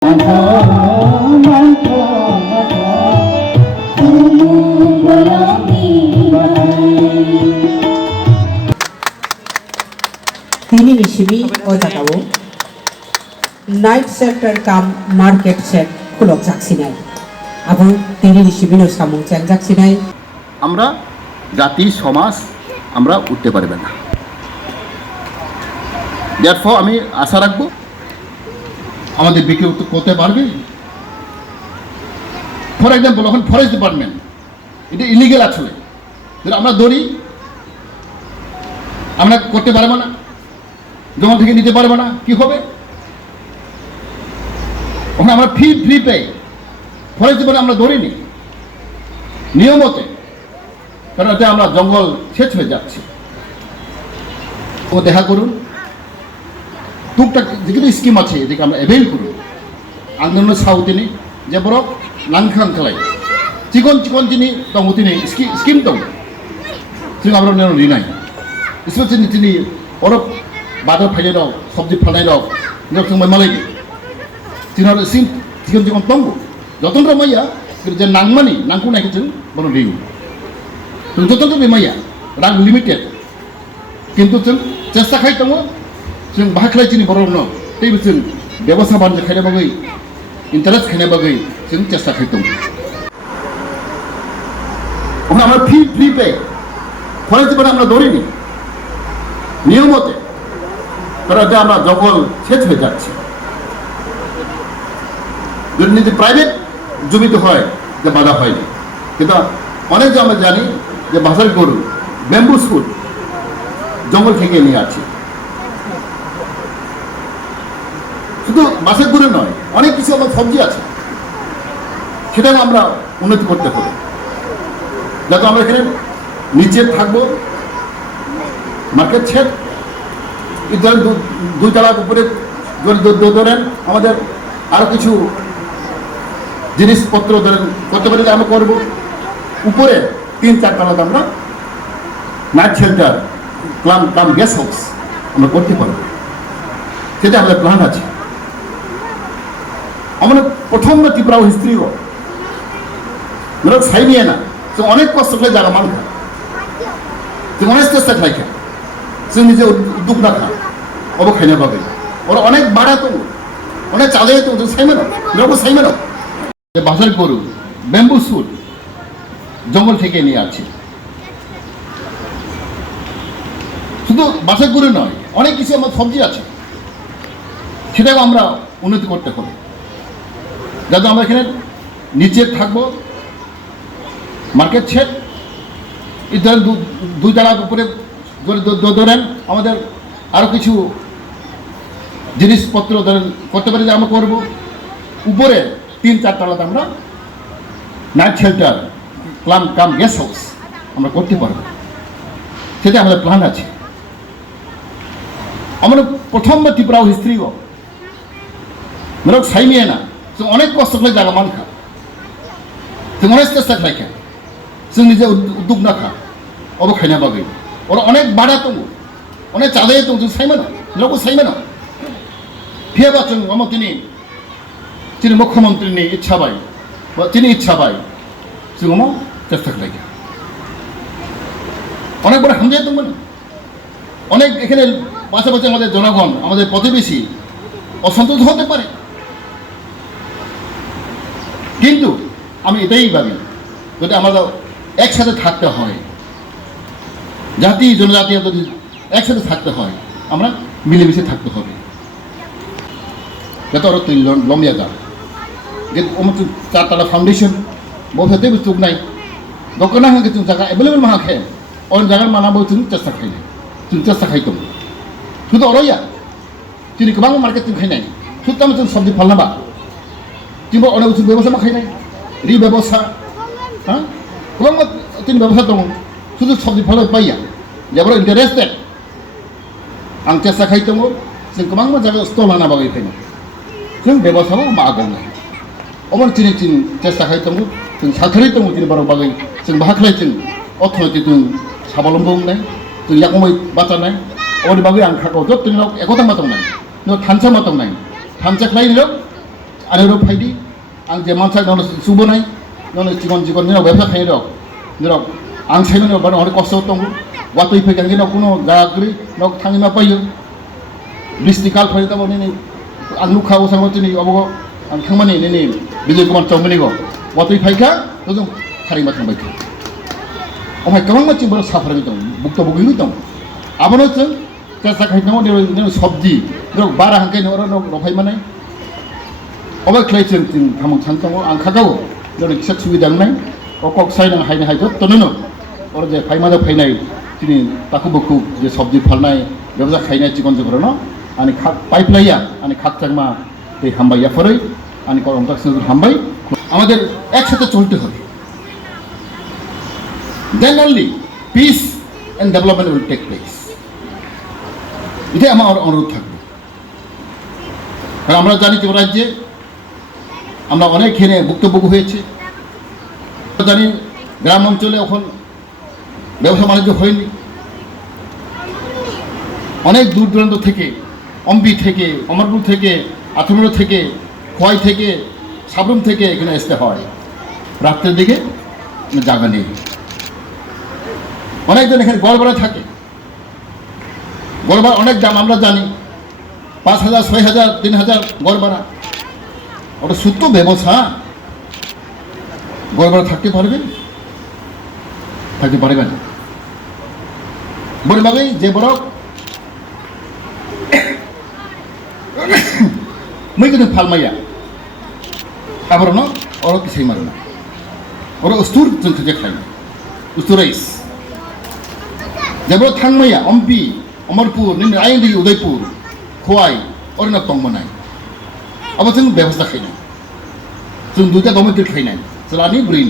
Tini Nishibi Ojatawo Night Sector Kam Market Set Kulok Jaksinai Abang Tini Nishibi no Samung Chang Jaksinai আমরা জাতি সমাজ আমরা উঠতে পারবে না। therefore আমি আশা রাখবো আমাদের বিক্রি করতে পারবে। ফর এক্সাম্পল এখন ফরেস্ট ডিপার্টমেন্ট এটা ইলিগেল আসলে যেটা আমরা ধরি আমরা করতে পারবো না, জঙ্গল থেকে নিতে পারবো না, কি হবে? ওখানে আমরা ফ্রি পে ফরেস্ট ডিপার্টমেন্ট আমরা ধরিনি নিয়মতে, কারণ এতে আমরা জঙ্গল শেষ হয়ে যাচ্ছে। ও দেখা করুন টুকটাক যেগুলো স্কিম আছে এদিকে আমরা অ্যাভেল করুন। আন্দোলন সাউথিনি যে বড় লাংখাং খালাই চিকন চিকন যিনি দংতিনি স্কিম দं जों আমরা রিনাই স্পেশালি তিনি অরব বাজার ফাইলে দাও সবজি ফালাই দাও जों मालाय जोंना सिम चिकन चिकन दं যতনটা মাইয়া যে নাংমানি নাংকু নাইকে जों বড় রিউ जों যতনটা বেমাইয়া রাং লিমিটেড কিন্তু जों চেষ্টা খাই दङ जों बाहाय जोंनि बर'नो दैबो जों व्यवस्था बानजा खायनो बागै इन्टारेस्ट खायनो बागै जों চেষ্টা खाय दङ। ওখানে আমরা ফ্রি পে ফরেস্ট ডিপার্টমেন্ট আমরা ধরিনি নিয়মতে, কারণ এতে আমরা জঙ্গল শেষ হয়ে যাচ্ছে। যদি প্রাইভেট জমিতে হয় যে বাধা হয়নি, কিন্তু অনেক যে আমরা জানি যে বাজার গরু ব্যাম্বু স্যুট জঙ্গল থেকে নিয়ে আছে। শুধু বাসের গরু নয়, অনেক কিছু আমার সবজি আছে, সেটাকে আমরা উন্নতি করতে হবে। যাতে আমরা এখানে নিচে থাকবো মার্কেট ছেদ ধরেন দুই তলার উপরে ধরেন আমাদের আরও কিছু জিনিসপত্র ধরেন করতে পারি আমরা করবো। উপরে 3-4 তলাতে আমরা নাইট শেল্টার কাম গেস্ট হাউস আমরা করতে পারবো, সেটা আমাদের প্ল্যান আছে। আমরা প্রথম ত্রিপুরা হিস্ট্রিও সাই নিয়ে না অনেক কষ্ট করে জায়গা মান খা অনেক চেষ্টা খাই খা जों নিজে উদ্যোগ না খা অব খাইনা পাবে ওরা অনেক বাড়া তো অনেক চালে তো সাইমেন সাইমেন যে বাজার গরু ব্যাম্বু স্যুট জঙ্গল থেকে নিয়ে আছে। শুধু বাজার গরু নয়, অনেক কিছু আমার সবজি আছে, সেটাকে আমরা উন্নতি করতে হবে। যাতে আমরা এখানে নিচে থাকবো মার্কেট ছেদ ধরেন দুই তলার উপরে ধরেন আমাদের আরও কিছু জিনিসপত্র ধরেন করতে পারি যে আমরা করবো। উপরে 3-4 তলাতে আমরা নাইট শেল্টার কাম গেস্ট হাউস আমরা করতে পারবো, সেটা আমাদের প্ল্যান আছে। আমরা প্রথম ত্রিপুরা হিস্ট্রিও সাই নিয়ে না অনেক কষ্ট করে জায়গা মান খা অনেক চেষ্টা খাই খা जों নিজে উদ্যোগ না খা অব খাইনা বাগै ওরা অনেক বাড়া दङ অনেক চালে दङ जों साइमेन लोगो साइमेन फेबा जों তিনি মুখ্যমন্ত্রীनि इच्छा बाय বা তিনি इच्छा बाय जों চেষ্টা খাই অনেক বড় হামজায় দङ অনেক এখানে পাশাপাশি আমাদের জনগণ আমাদের প্রতিবেশী অসন্তুষ্ট হতে পারে, কিন্তু আমি এটাই ভাবি যদি আমাদের একসাথে থাকতে হয়, জাতি জনজাতি যদি একসাথে থাকতে হয় আমরা মিলেমিশে থাকতে হবে। যাতে আরও লম্বিয়া যা যে অমুক 4 তলা ফাউন্ডেশন বলতে দেবে চুপ নাই দোকানা হাঁকে তুমি জায়গা অ্যাভেলেবল মাহা খায় অন্য জায়গার মানাবো তুমি চেষ্টা খাই নাই তুমি চেষ্টা খাইতো শুধু অরইয়া তিনি গোबां মার্কেট তুমি খাই নাই শুধু আমি তুমি সবজি ফালনাবা তুমি অনেক কিছু ব্যবসা খাই নাই রি ব্যবসা হ্যাঁ गोबां তিনি ব্যবসা दङ শুধু সবজি ফল পাইয়া যেবর ইন্টারেস্টেড आं চেষ্টা খাই दङ जों गोबां জায়গায় स्टल लाना बागै फैनो जों व्यवसायाव मागौ अमन তিনি চেষ্টা খাই दङ जों साख्रि दङ তিনি बार बागै जों बाहाख्लाय जों अर्थनैतिक जों साबलम्बन নাই जों यागमै बाचानाय अनि बागै आं खाखौ जत তিনি एकता मातम নাই नो थानसा मातम নাই थानसा खालाय आरो फायदि आं जे मानसा ननो सुबोनाय ननो जीवन जीवन दिनाव व्यवसाय खायो रक दिनाव आं साइनो बार अनेक कष्ट दं वातै फैगोन दिनाव कुनो जाग्रि नक थाङि मा पायो बिस्तिकाल फैदा बने आं नुखाव सांगतिनि अबगो आं थांमानि नेनि बिजय कुमार चौमनिगो वातै फैखा जों खारिमा थांबाय ओमफ्राय गोबां मानसि बर' साफारि दं बुक्त बुगिनि दं आबनो जों केसा खायनाव ने सब्जी जों बारा हांखाय नरो रफाय माने अबे क्लाइचन थिं थामं थांथाव आं खागाव जों किसा सुबिदा नाय अकक साइनां हायनो हायथ तननो और जे फाइमादा फाइनाय तिनि ताकु बकु जे सब्जी फालनाय बेबजा खायनाय चिकन जगरनो आनि खाक पाइपलाइया आनि खाकचांमा दै हामबाय याफरै आनि कन्ट्राक्शन हामबाय আমাদের একসাথে চলতে হবে then only peace and development will take place এটাই আমার অনুরোধ থাকবে কারণ আমরা জানি যে রাজ্যে আমরা অনেক খেনে ভুক্তভোগী হয়েছে জানি গ্রাম অঞ্চলে এখন ব্যবসা বাণিজ্য হয়নি অনেক দূর দূরান্ত থেকে অম্বি থেকে অমরপুর থেকে আথমুড়ো থেকে খোয়াই থেকে সাবরুম থেকে এখানে আসতে হয় রাত্রের দিকে জায়গা নেই অনেকজন এখানে গড় থাকে গড় অনেক দাম আমরা জানি 5,000 6,000 3,000 গড় ভাড়া ওটা সত্য ব্যবসা গড় ভাড়া থাকতে পারবে না বড় বাগাই যে বড় মই কিন্তু ফালমাইয়া আবার না ওরা কিছুই মারে না ওরা উস্তুর থেকে খায় না উস্তুরাইস যেবো থাংমাইয়া অম্পি অমরপুর নিন আইনদি উদয়পুর খোয়াই ওরা না তংমনাই আবার जों ব্যবস্থা খাই না जों দুইটা গভর্নমেন্টের খাই নাই জলানি ব্রিন